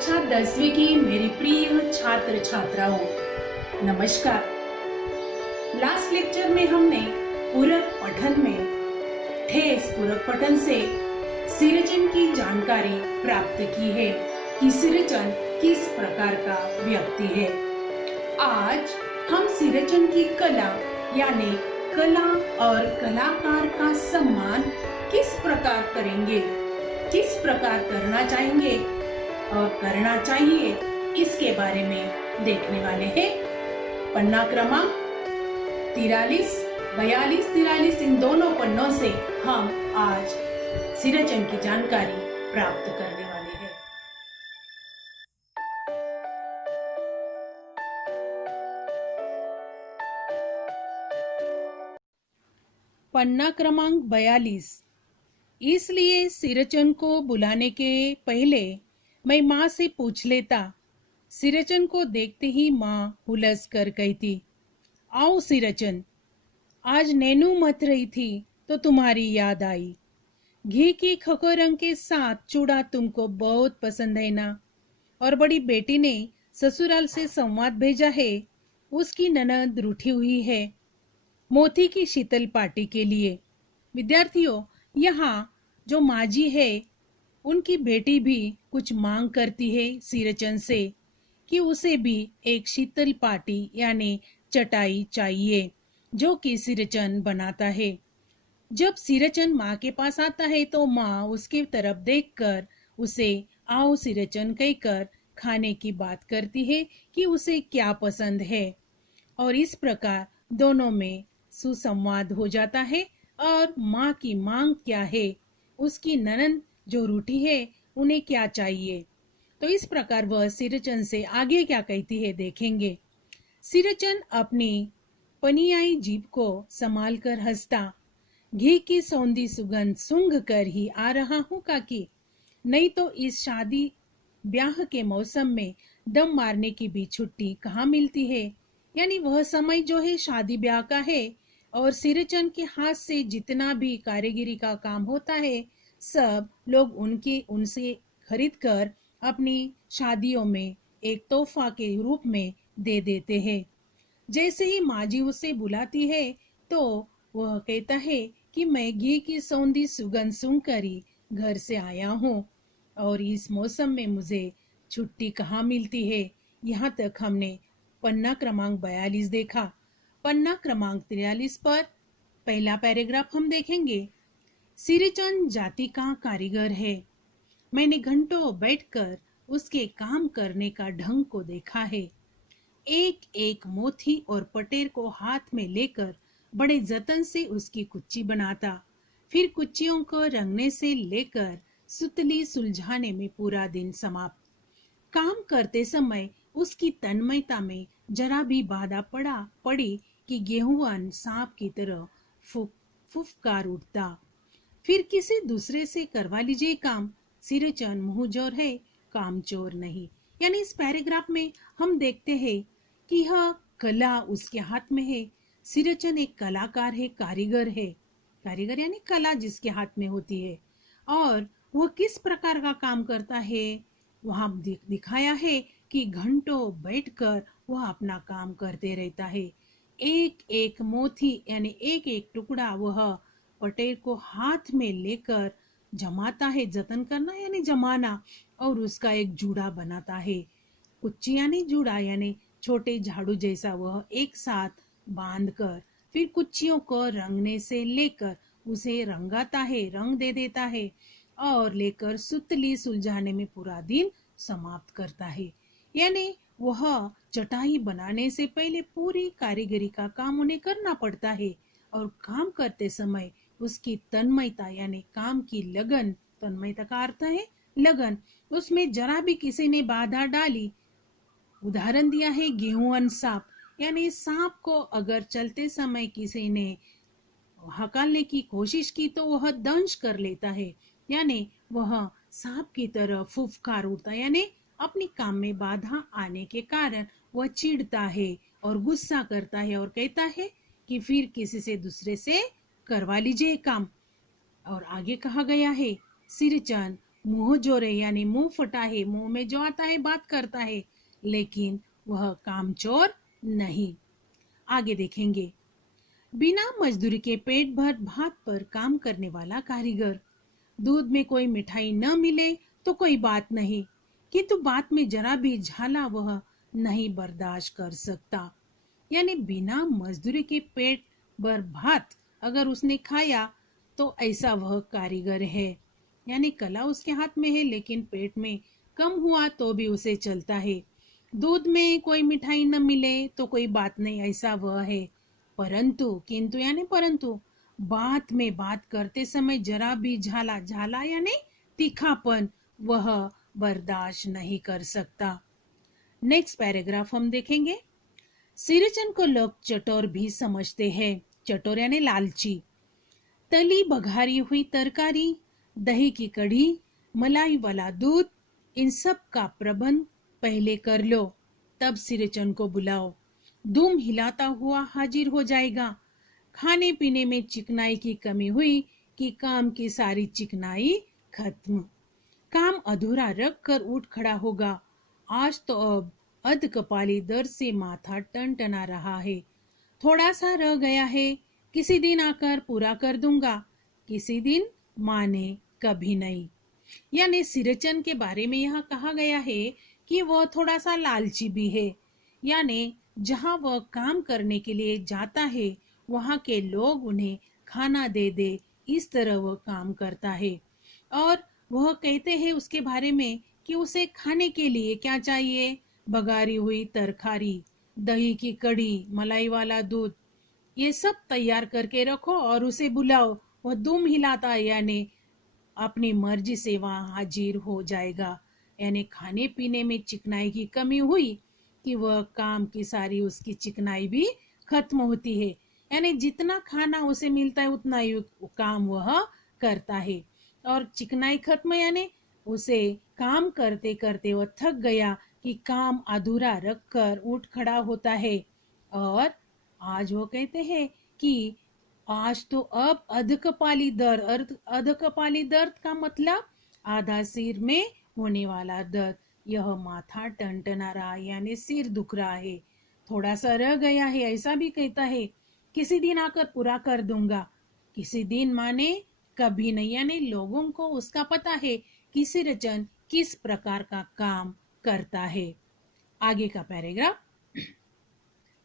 कक्षा 10वीं की मेरी प्रिय छात्र छात्राओं, नमस्कार। लास्ट लेक्चर में हमने पूरक पठन में ठेस पूरक पठन से सिरचन की जानकारी प्राप्त की है कि सिरचन किस प्रकार का व्यक्ति है। आज हम सिरचन की कला यानी कला और कलाकार का सम्मान किस प्रकार करेंगे, किस प्रकार करना चाहेंगे और करना चाहिए, इसके बारे में देखने वाले हैं। पन्ना क्रमांक 43, 42, 43 इन दोनों पन्नों से हम आज सिरचन की जानकारी प्राप्त करने वाले हैं। पन्ना क्रमांक 42। इसलिए सिरचन को बुलाने के पहले मैं माँ से पूछ लेता। सिरचन को देखते ही माँ हुलस कर कहती, आओ सिरचन, आज नैनू मत रही थी तो तुम्हारी याद आई। घी की खको रंग के साथ चूड़ा तुमको बहुत पसंद है ना। और बड़ी बेटी ने ससुराल से संवाद भेजा है, उसकी ननद रूठी हुई है मोती की शीतल पार्टी के लिए। विद्यार्थियों, यहाँ जो माजी है उनकी बेटी भी कुछ मांग करती है सिरचन से कि उसे भी एक शीतल पार्टी यानी चटाई चाहिए जो कि सिरचन बनाता है। जब सिरचन माँ के पास आता है तो माँ उसकी तरफ देखकर उसे आओ सिरचन कहकर खाने की बात करती है कि उसे क्या पसंद है। और इस प्रकार दोनों में सुसंवाद हो जाता है और माँ की मांग क्या है, उसकी ननद जो रूठी है उन्हें क्या चाहिए। तो इस प्रकार वह सिरचन से आगे क्या कहती है देखेंगे। सिरचन अपनी पनियाई जीभ को संभाल कर हंसता, घी की सौंधी सुगंध सूंघ कर ही आ रहा हूँ काकी, नहीं तो इस शादी ब्याह के मौसम में दम मारने की भी छुट्टी कहाँ मिलती है। यानी वह समय जो है शादी ब्याह का है और सिरचन के हाथ से जितना भी कारीगरी का काम होता है सब लोग उनसे खरीद कर अपनी शादियों में एक तोहफा के रूप में दे देते हैं। जैसे ही माजी उसे बुलाती है तो वह कहता है कि मैं घी की सौंधी सुगंध सूंघकर ही घर से आया हूँ और इस मौसम में मुझे छुट्टी कहाँ मिलती है। यहाँ तक हमने पन्ना क्रमांक 42 देखा। पन्ना क्रमांक 43 पर पहला पैराग्राफ हम देखेंगे। सिरचन जाति का कारीगर है। मैंने घंटों बैठकर उसके काम करने का ढंग को देखा है। एक एक मोती और पटेर को हाथ में लेकर बड़े जतन से उसकी कुच्ची बनाता, फिर कुच्चियों को रंगने से लेकर सुतली सुलझाने में पूरा दिन समाप्त। काम करते समय उसकी तन्मयता में जरा भी बाधा पड़ी कि गेहूं सांप की तरह फुफकार उठता। फिर किसी दूसरे से करवा लीजिए काम। सिरचन मुंहजोर है, कामचोर नहीं। यानी इस पैराग्राफ में हम देखते हैं कि यह कला उसके हाथ में है। सिरचन एक कलाकार है, कारीगर है। कारीगर यानी कला जिसके हाथ में होती है और वह किस प्रकार का काम करता है वहां दिखाया है कि घंटों बैठकर वह अपना काम करते रहता है। एक एक मोती यानी एक एक टुकड़ा वह पटेर को हाथ में लेकर जमाता है। जतन करना यानी जमाना, और उसका एक जूड़ा बनाता है। कुच्ची यानी जूड़ा यानी छोटे झाड़ू जैसा वह एक साथ बांधकर फिर कुच्चियों को रंगने से लेकर उसे रंगाता है, रंग दे देता है और लेकर सुतली सुलझाने में पूरा दिन समाप्त करता है। यानी वह चटाई बनाने से पहले पूरी कारीगरी का काम उन्हें करना पड़ता है और काम करते समय उसकी तन्मयता यानी काम की लगन, तन्मयता का अर्थ है लगन, उसमें जरा भी किसी ने बाधा डाली। उदाहरण दिया है गेहूं सांप, यानी सांप को अगर चलते समय किसी ने हकालने की कोशिश की तो वह दंश कर लेता है, यानी वह सांप की तरह फुफकार उठता, यानी अपनी काम में बाधा आने के कारण वह चिढ़ता है और गुस्सा करता है और कहता है कि फिर किसी से दूसरे से करवा लीजिए काम। और आगे कहा गया है सिरचन मुंह जोरे यानी मुंह फटा है, मुंह में जो आता है बात करता है, लेकिन वह कामचोर नहीं। आगे देखेंगे। बिना मजदूरी के पेट भर भात पर काम करने वाला कारीगर। दूध में कोई मिठाई न मिले तो कोई बात नहीं, किंतु बात में जरा भी झाला वह नहीं बर्दाश्त कर सकता। यानी बिना मजदूरी के पेट भर भात अगर उसने खाया तो ऐसा वह कारीगर है। यानी कला उसके हाथ में है, लेकिन पेट में कम हुआ तो भी उसे चलता है। दूध में कोई मिठाई न मिले तो कोई बात नहीं, ऐसा वह है। परंतु किंतु यानी परंतु बात में बात करते समय जरा भी झाला, झाला यानी तीखापन, वह बर्दाश्त नहीं कर सकता। नेक्स्ट पैराग्राफ हम देखेंगे। सिरचन को लोग चटोर भी समझते हैं। चटोर यानी लालची। तली बघारी हुई तरकारी, दही की कढ़ी, मलाई वाला दूध, इन सब का प्रबंध पहले कर लो, तब सिरचन को बुलाओ। दुम हिलाता हुआ हाजिर हो जाएगा। खाने पीने में चिकनाई की कमी हुई कि काम की सारी चिकनाई खत्म। काम अधूरा रख कर उठ खड़ा होगा। आज तो अब अध कपाली दर्द से माथा टनटना रहा है। थोड़ा सा रह गया है, किसी दिन आकर पूरा कर दूंगा। किसी दिन माने कभी नहीं। यानी सिरचन के बारे में यहाँ कहा गया है कि वह थोड़ा सा लालची भी है। यानी जहाँ वह काम करने के लिए जाता है वहाँ के लोग उन्हें खाना दे दे, इस तरह वह काम करता है। और वह कहते हैं उसके बारे में कि उसे खाने के लिए क्या चाहिए, बघारी हुई तरकारी, दही की कढ़ी, मलाई वाला दूध, ये सब तैयार करके रखो और उसे बुलाओ। वह दुम हिलाता है यानी अपनी मर्जी से वहां हाजिर हो जाएगा। यानी खाने पीने में चिकनाई की कमी हुई कि वह काम की सारी उसकी चिकनाई भी खत्म होती है। यानी जितना खाना उसे मिलता है उतना ही काम वह करता है। और चिकनाई खत्म यानी उसे काम करते करते वह थक गया कि काम अधूरा रखकर उठ खड़ा होता है। और आज वो कहते हैं कि आज तो अब अधकपाली दर्द, अधकपाली दर्द का मतलब आधा सिर में होने वाला दर्द। यह माथा टनटना रहा यानी सिर दुख रहा है। थोड़ा सा रह गया है ऐसा भी कहता है। किसी दिन आकर पूरा कर दूंगा। किसी दिन माने कभी नहीं, यानी लोगों को उसका पता है कि सिरचन किस प्रकार का काम करता है। आगे का पैराग्राफ।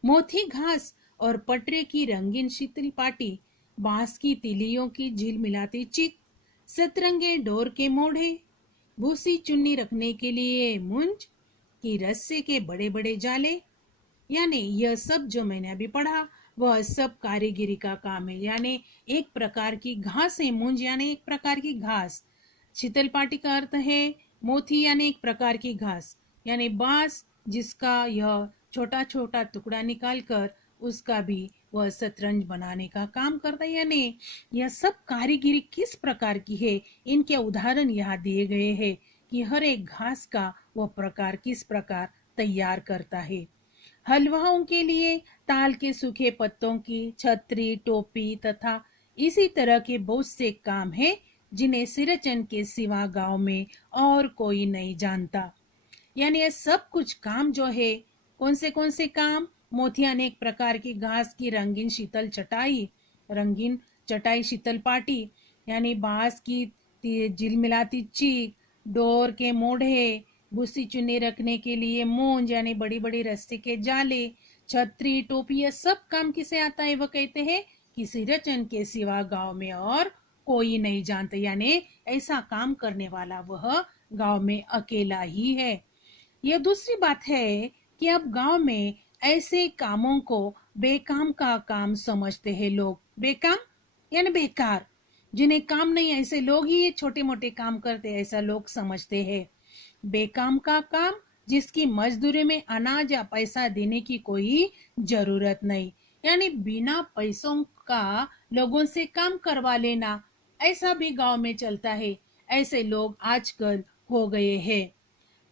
मोथी घास और पटरे की रंगीन शीतल पाटी, बांस की तिलियों की झिलमिलाती चिक, सतरंगे डोर के मोढ़े, भूसी चुन्नी रखने के लिए मुंज की रस्से के बड़े बड़े जाले। यानी यह सब जो मैंने अभी पढ़ा वह सब कारीगिरी का काम है। यानी एक प्रकार की घास है, मुंज यानी एक प्रकार की घास, शीतल पाटी का अर्थ है मोथी यानी एक प्रकार की घास, यानी बांस जिसका यह छोटा छोटा टुकड़ा निकालकर उसका भी वह शतरंज बनाने का काम करता है। यानी यह सब कारीगिरी किस प्रकार की है, इनके उदाहरण यहाँ दिए गए हैं कि हर एक घास का वह प्रकार किस प्रकार तैयार करता है। हलवाओं के लिए ताल के सूखे पत्तों की छतरी, टोपी तथा इसी तरह के बहुत से काम है जिन्हें सिरचन के सिवा गांव में और कोई नहीं जानता। यानी ये सब कुछ काम जो है, कौन से काम, मोतिया ने एक प्रकार की घास की रंगीन शीतल चटाई, रंगीन चटाई शीतल पाटी, यानी बांस की झिलमिलाती चीक, डोर के मोढ़े, भूसी चुन्नी रखने के लिए मूंज यानी बड़ी बड़ी रस्सी के जाले, छतरी, टोपी, ये सब काम किसे आता है? वह कहते हैं कि सिरचन के सिवा गांव में और कोई नहीं जानता। यानी ऐसा काम करने वाला वह गांव में अकेला ही है। यह दूसरी बात है कि अब गांव में ऐसे कामों को बेकाम का काम समझते हैं लोग। बेकाम यानी बेकार, जिन्हें काम नहीं, ऐसे लोग ही ये छोटे मोटे काम करते हैं, ऐसा लोग समझते हैं। बेकाम का काम जिसकी मजदूरी में अनाज या पैसा देने की कोई जरूरत नहीं, यानी बिना पैसों का लोगों से काम करवा लेना, ऐसा भी गांव में चलता है। ऐसे लोग आजकल हो गए हैं।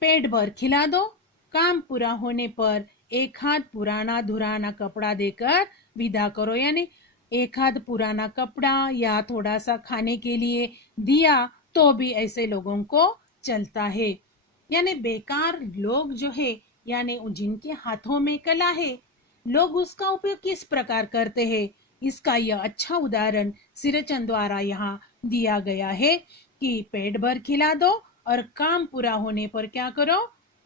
पेट भर खिला दो, काम पूरा होने पर एक हाथ पुराना धुराना कपड़ा देकर विदा करो। यानी एक हाथ पुराना कपड़ा या थोड़ा सा खाने के लिए दिया तो भी ऐसे लोगों को चलता है। यानी बेकार लोग जो है, यानी जिनके हाथों में कला है, लोग उसका उपयोग किस प्रकार करते हैं, इसका यह अच्छा उदाहरण सिरचन द्वारा यहाँ दिया गया है कि पेट भर खिला दो और काम पूरा होने पर क्या करो,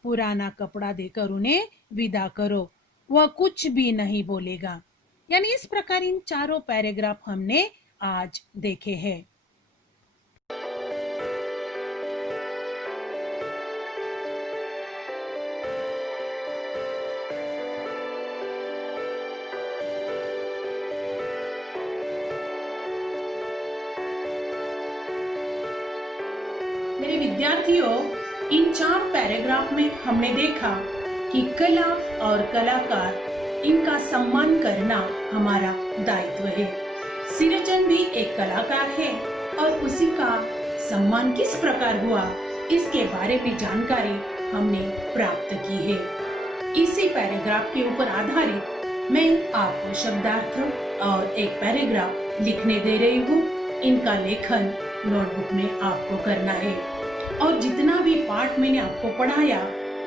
पुराना कपड़ा देकर उन्हें विदा करो, वह कुछ भी नहीं बोलेगा। यानी इस प्रकार इन चारों पैराग्राफ हमने आज देखे हैं। मेरे विद्यार्थियों, इन 4 पैराग्राफ में हमने देखा कि कला और कलाकार, इनका सम्मान करना हमारा दायित्व है। सिरचन भी एक कलाकार है और उसी का सम्मान किस प्रकार हुआ, इसके बारे में जानकारी हमने प्राप्त की है। इसी पैराग्राफ के ऊपर आधारित मैं आपको शब्दार्थ और एक पैराग्राफ लिखने दे रही हूँ। इनका लेखन नोटबुक में आपको करना है और जितना भी पाठ मैंने आपको पढ़ाया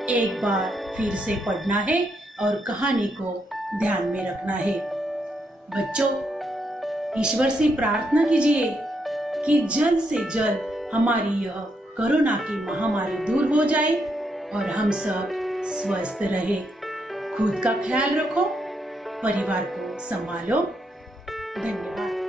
एक बार फिर से पढ़ना है और कहानी को ध्यान में रखना है। बच्चों, ईश्वर से प्रार्थना कीजिए कि जल्द से जल्द हमारी यह कोरोना की महामारी दूर हो जाए और हम सब स्वस्थ रहे। खुद का ख्याल रखो, परिवार को संभालो। धन्यवाद।